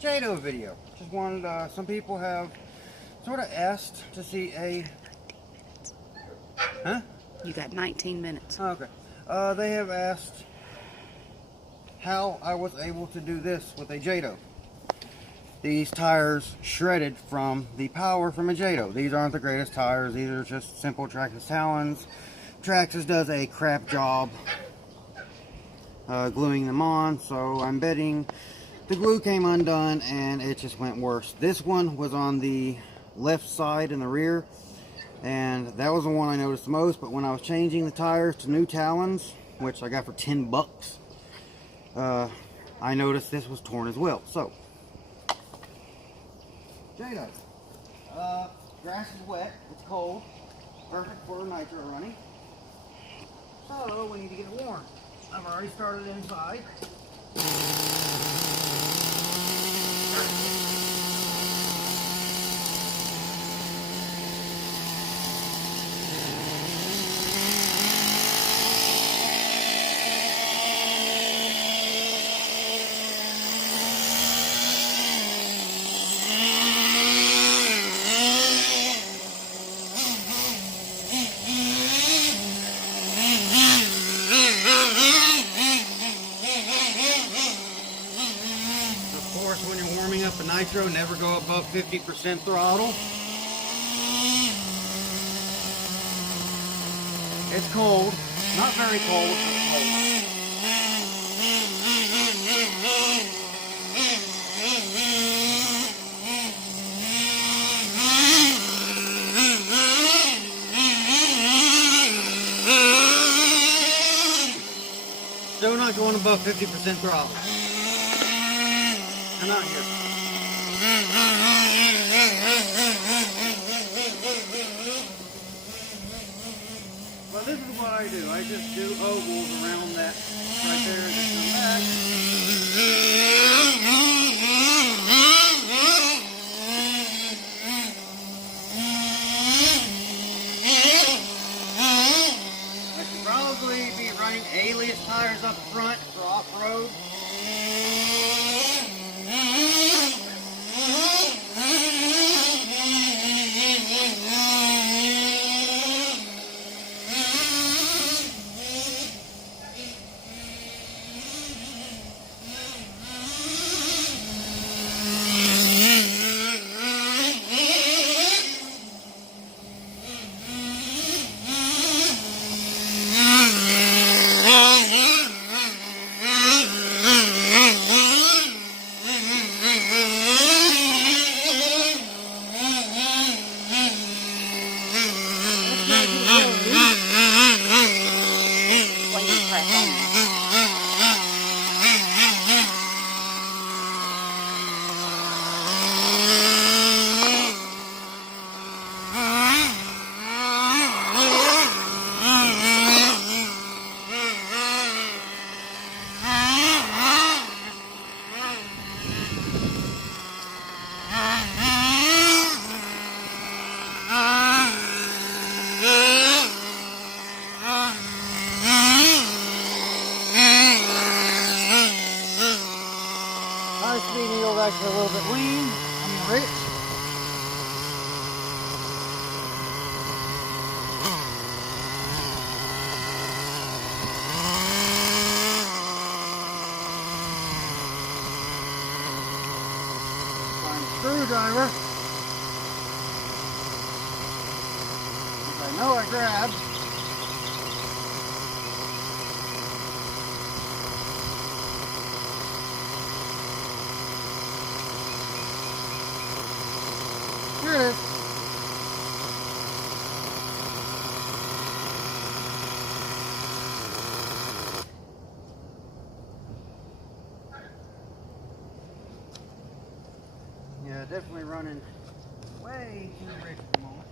Jato video. Just wanted, some people have sort of asked to see a, huh? You got 19 minutes. Okay. They have asked how I was able to do this with a Jato. These tires shredded from the power from a Jato. These aren't the greatest tires. These are just simple traxxas talons. Traxxas does a crap job gluing them on, so I'm betting the glue came undone and it just went worse. This one was on the left side in the rear, and that was the one I noticed the most. But when I was changing the tires to new talons, which I got for 10 bucks, I noticed this was torn as well. So Jato, grass is wet, it's cold, perfect for nitro running. So we need to get it warm. I've already started inside. When you're warming up a nitro, never go above 50% throttle. It's cold, not very cold, but cold. Still not going above 50% throttle. Come out here. Well, this is what I do. I just do ovals around that right there and just come back. I should probably be running alias tires up front for off-road. High-speed needle actually a little bit lean. I mean rich. Find a screwdriver. Which I know I grabbed. Here it is. Yeah, definitely running way too rich at the moment.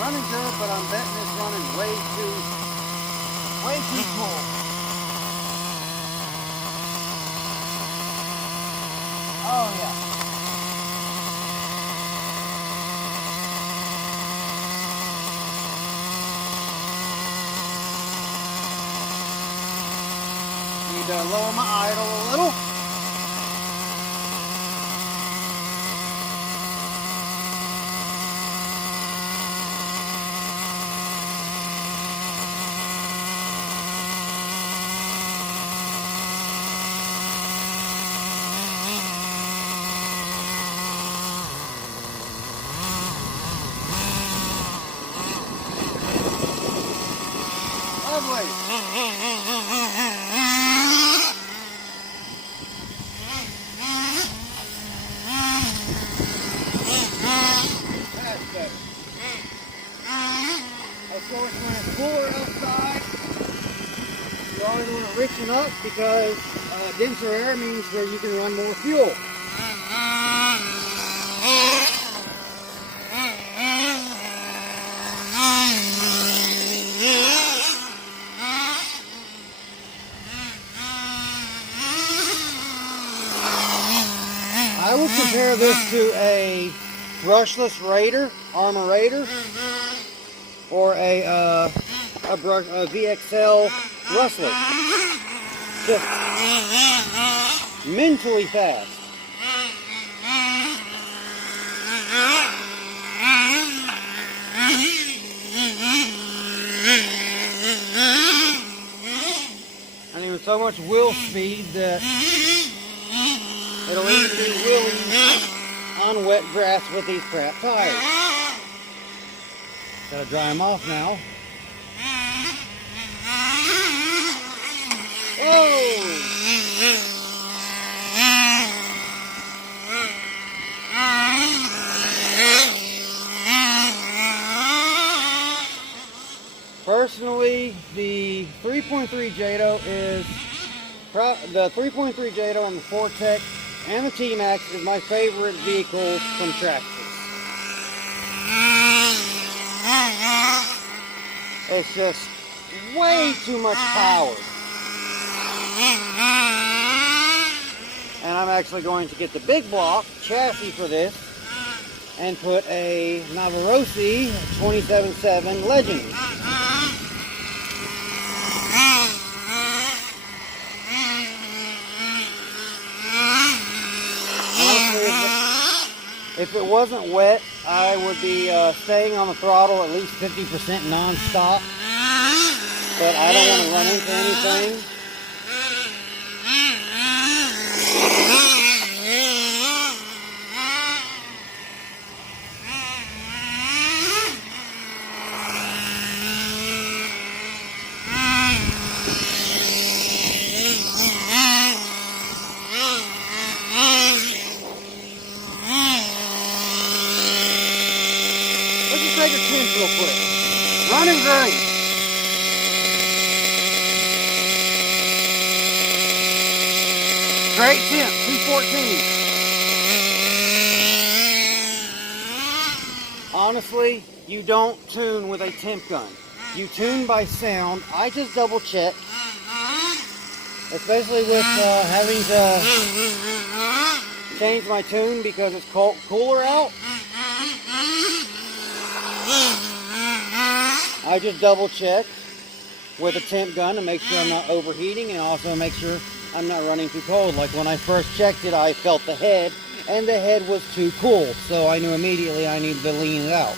Running good, but I'm betting it's running way too full. Oh yeah. to lower my idle a little. Lovely. That's better. Of course, when it's cooler outside, you always want to richen up because denser air means that you can run more fuel. I would compare this to a brushless Raider, arrma Raider, or a VXL rustler. Just mentally fast. And even so much wheel speed that it'll even do wheelies on wet grass with these crap tires. Gotta dry them off now. Whoa! Personally, the 3.3 Jato is the 3.3 Jato and the Fortec and the T-Max is my favorite vehicle from traxxas. It's just way too much power. And I'm actually going to get the big block chassis for this and put a Navarrosi 27.7 Legend. If it wasn't wet, I would be staying on the throttle at least 50% non-stop. But I don't want to run into anything. Take a twinge real quick. Running great. Great temp, 214. Honestly, you don't tune with a temp gun. You tune by sound. I just double check. Especially with having to change my tune because it's cooler out. I just double check with a temp gun to make sure I'm not overheating and also make sure I'm not running too cold. Like when I first checked it, I felt the head and the head was too cool. So I knew immediately I needed to lean it out.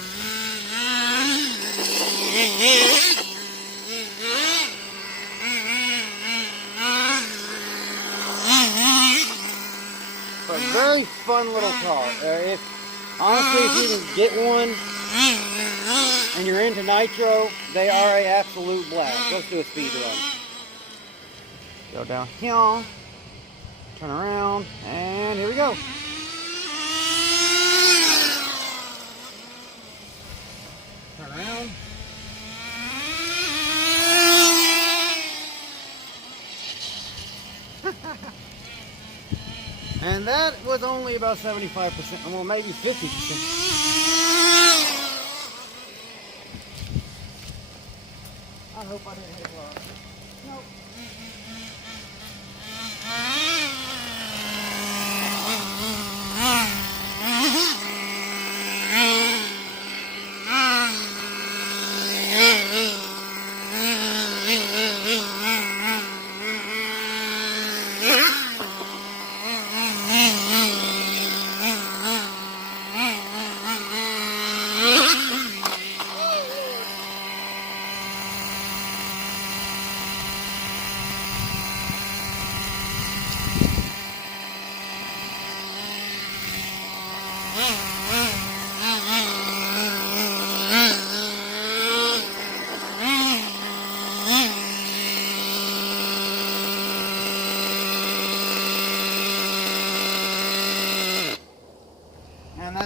But very fun little car. Honestly, if you can get one, and you're into nitro, they are an absolute blast. Let's do a speed run. Go down here, turn around, and here we go. Turn around. And that was only about 75%, well maybe 50%. I hope I didn't hit one. Nope.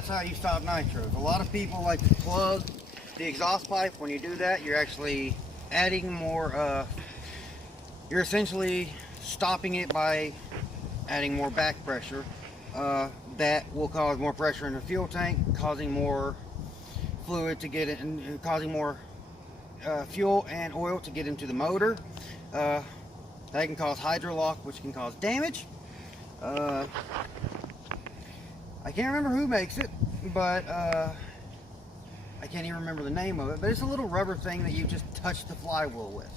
That's how you stop nitros. A lot of people like to plug the exhaust pipe. When you do that, you're actually adding more, you're essentially stopping it by adding more back pressure. That will cause more pressure in the fuel tank, causing more fluid to get in, causing more fuel and oil to get into the motor. That can cause hydrolock, which can cause damage. I can't remember who makes it, but I can't even remember the name of it, but it's a little rubber thing that you just touch the flywheel with.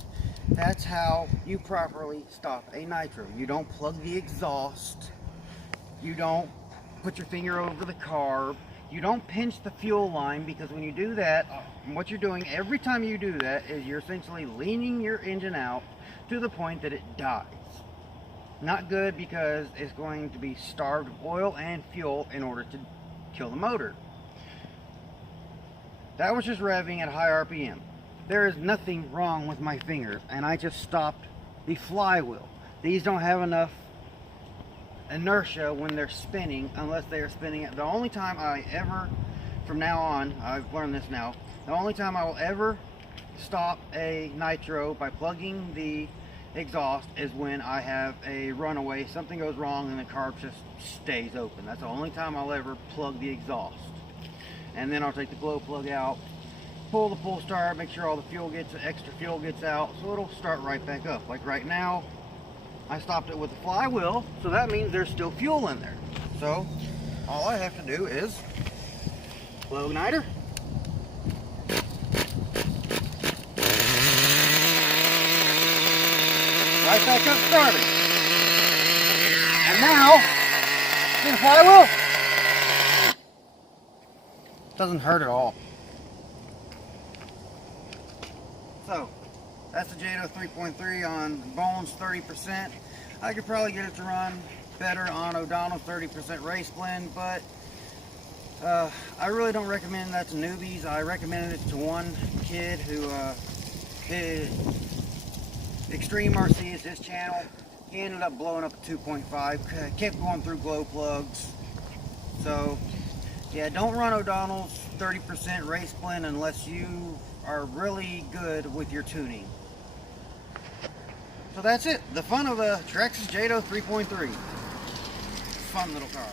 That's how you properly stop a nitro. You don't plug the exhaust. You don't put your finger over the carb. You don't pinch the fuel line, because when you do that, what you're doing every time you do that is you're essentially leaning your engine out to the point that it dies. Not good, because it's going to be starved of oil and fuel in order to kill the motor. That was just revving at high RPM. There is nothing wrong with my fingers, and I just stopped the flywheel. These don't have enough inertia when they're spinning, unless they are spinning it. The only time I ever, from now on, I've learned this now, the only time I will ever stop a nitro by plugging the exhaust is when I have a runaway, something goes wrong and the carb just stays open. That's the only time I'll ever plug the exhaust. And then I'll take the glow plug out, pull the pull start, make sure all the extra fuel gets out, so it'll start right back up. Like right now, I stopped it with the flywheel, so that means there's still fuel in there. So all I have to do is blow igniter, right back up started. And now, see the flywheel? Doesn't hurt at all. So that's the Jato 3.3 on Bones 30%. I could probably get it to run better on O'Donnell 30% race blend, but I really don't recommend that to newbies. I recommended it to one kid who his Extreme RC is his channel. He ended up blowing up a 2.5, kept going through glow plugs. So yeah, don't run O'Donnell's 30% race blend unless you are really good with your tuning. So that's it. The fun of the TRX Jato 3.3. Fun little car.